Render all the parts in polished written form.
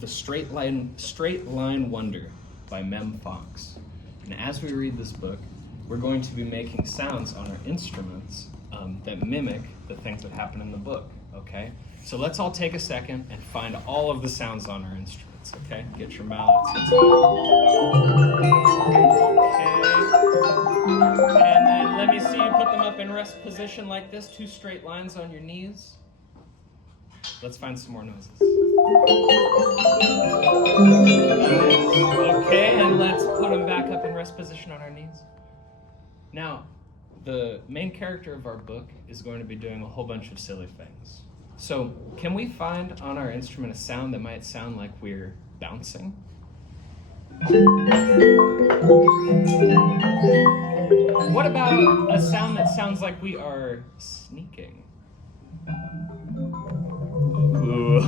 The Straight Line Wonder by Mem Fox. And as we read this book, we're going to be making sounds on our instruments that mimic the things that happen in the book, okay? So let's all take a second and find all of the sounds on our instruments, okay? Get your mallets. Okay. And then let me see you put them up in rest position like this, 2 straight lines on your knees. Let's find some more noises. Okay, and let's put them back up in rest position on our knees. Now, the main character of our book is going to be doing a whole bunch of silly things. So, can we find on our instrument a sound that might sound like we're bouncing? What about a sound that sounds like we are sneaking? Ooh.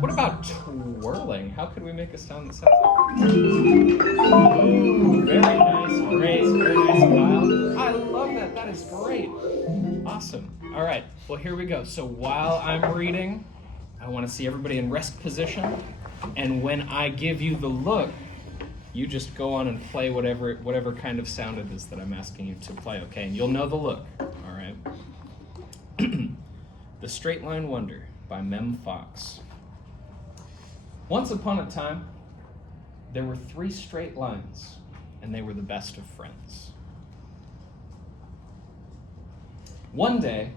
What about twirling? How could we make a sound that sounds like... Ooh, very nice, Grace. Very nice, Kyle. I love that. That is great. Awesome. All right. Well, here we go. So while I'm reading, I want to see everybody in rest position. And when I give you the look, you just go on and play whatever kind of sound it is that I'm asking you to play, okay? And you'll know the look. All right. The Straight Line Wonder by Mem Fox. Once upon a time, there were 3 straight lines, and they were the best of friends. One day,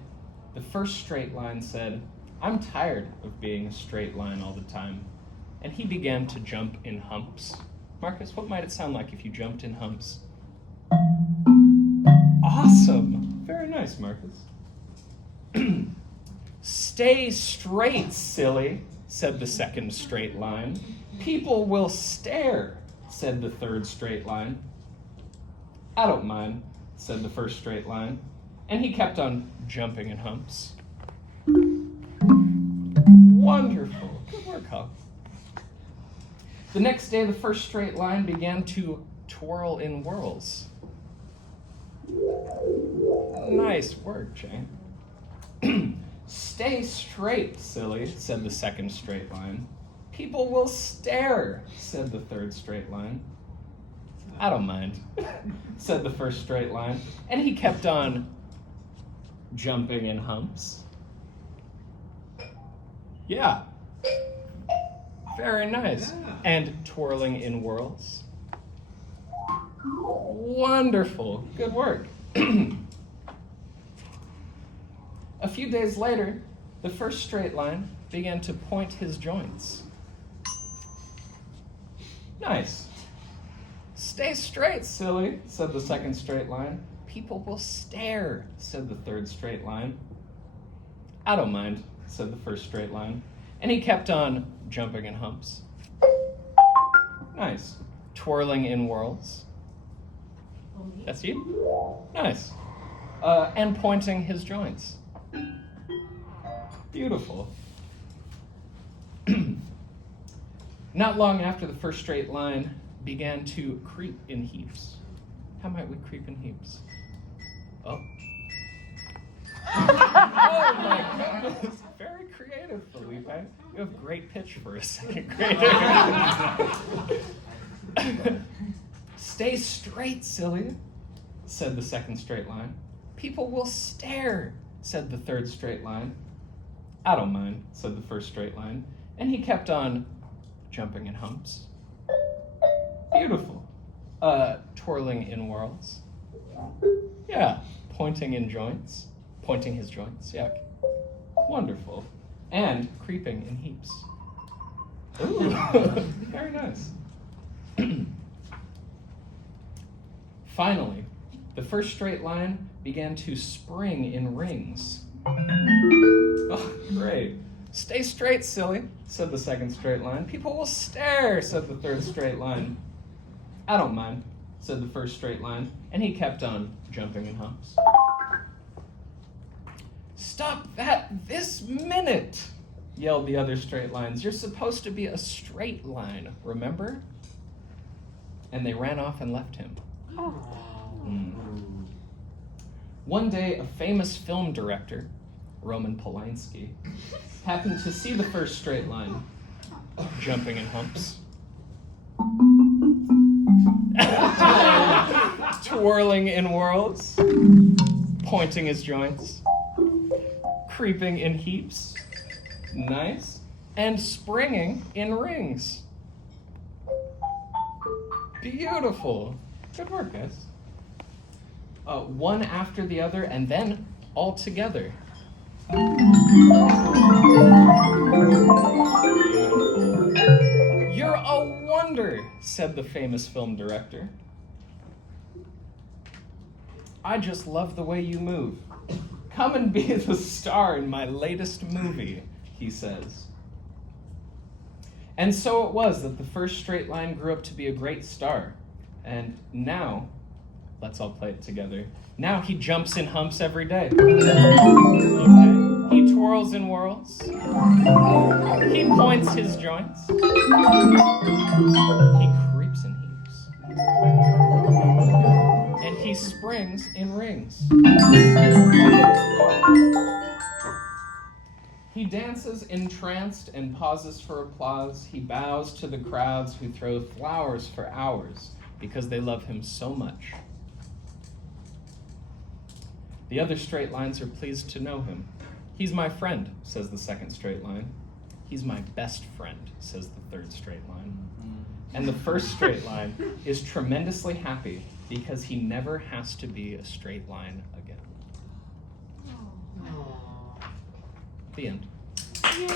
the first straight line said, "I'm tired of being a straight line all the time," and he began to jump in humps. Marcus, what might it sound like if you jumped in humps? Awesome! Very nice, Marcus. "Stay straight, silly," said the second straight line. "People will stare," said the third straight line. "I don't mind," said the first straight line, and he kept on jumping in humps. Wonderful. Good work, Hal. The next day, the first straight line began to twirl in whirls. Nice work, Jane. "Stay straight, silly," said the second straight line. "People will stare," said the third straight line. "I don't mind," said the first straight line, and he kept on jumping in humps. Yeah. Very nice. Yeah. And twirling in whirls. Wonderful. Good work. A few days later, the first straight line began to point his joints. Nice. "Stay straight, silly," said the second straight line. "People will stare," said the third straight line. "I don't mind," said the first straight line, and he kept on jumping in humps. Nice. Twirling in whirls. That's you? Nice. And pointing his joints. Beautiful. Not long after the first straight line began to creep in heaps. How might we creep in heaps? Oh. Oh my goodness. Very creative, Felipe. You have great pitch for a second grader. "Stay straight, silly," said the second straight line. "People will stare," said the third straight line. "I don't mind," said the first straight line, and he kept on jumping in humps. Beautiful. Twirling in whirls. Yeah. Pointing his joints. Yeah. Wonderful. And creeping in heaps. Ooh. Very nice. Finally, the first straight line began to spring in rings. Oh, great. "Stay straight, silly," said the second straight line. "People will stare," said the third straight line. "I don't mind," said the first straight line, and he kept on jumping in humps. "Stop that this minute," yelled the other straight lines. "You're supposed to be a straight line, remember?" And they ran off and left him. One day, a famous film director, Roman Polanski, happened to see the first straight line, jumping in humps. Twirling in whirls, pointing his joints, creeping in heaps, nice, and springing in rings. Beautiful. Good work, guys. One after the other, and then all together. You're a wonder, said the famous film director. I just love the way you move. Come and be the star in my latest movie, he says. And so it was that the first straight line grew up to be a great star. And now, let's all play it together. Now he jumps in humps every day. Okay. He twirls and whirls. He points his joints. He creeps in heaps. And he springs in rings. He dances entranced and pauses for applause. He bows to the crowds who throw flowers for hours because they love him so much. The other straight lines are pleased to know him. He's my friend, says the second straight line. He's my best friend, says the third straight line. And the first straight line is tremendously happy because he never has to be a straight line again. The end. Yay!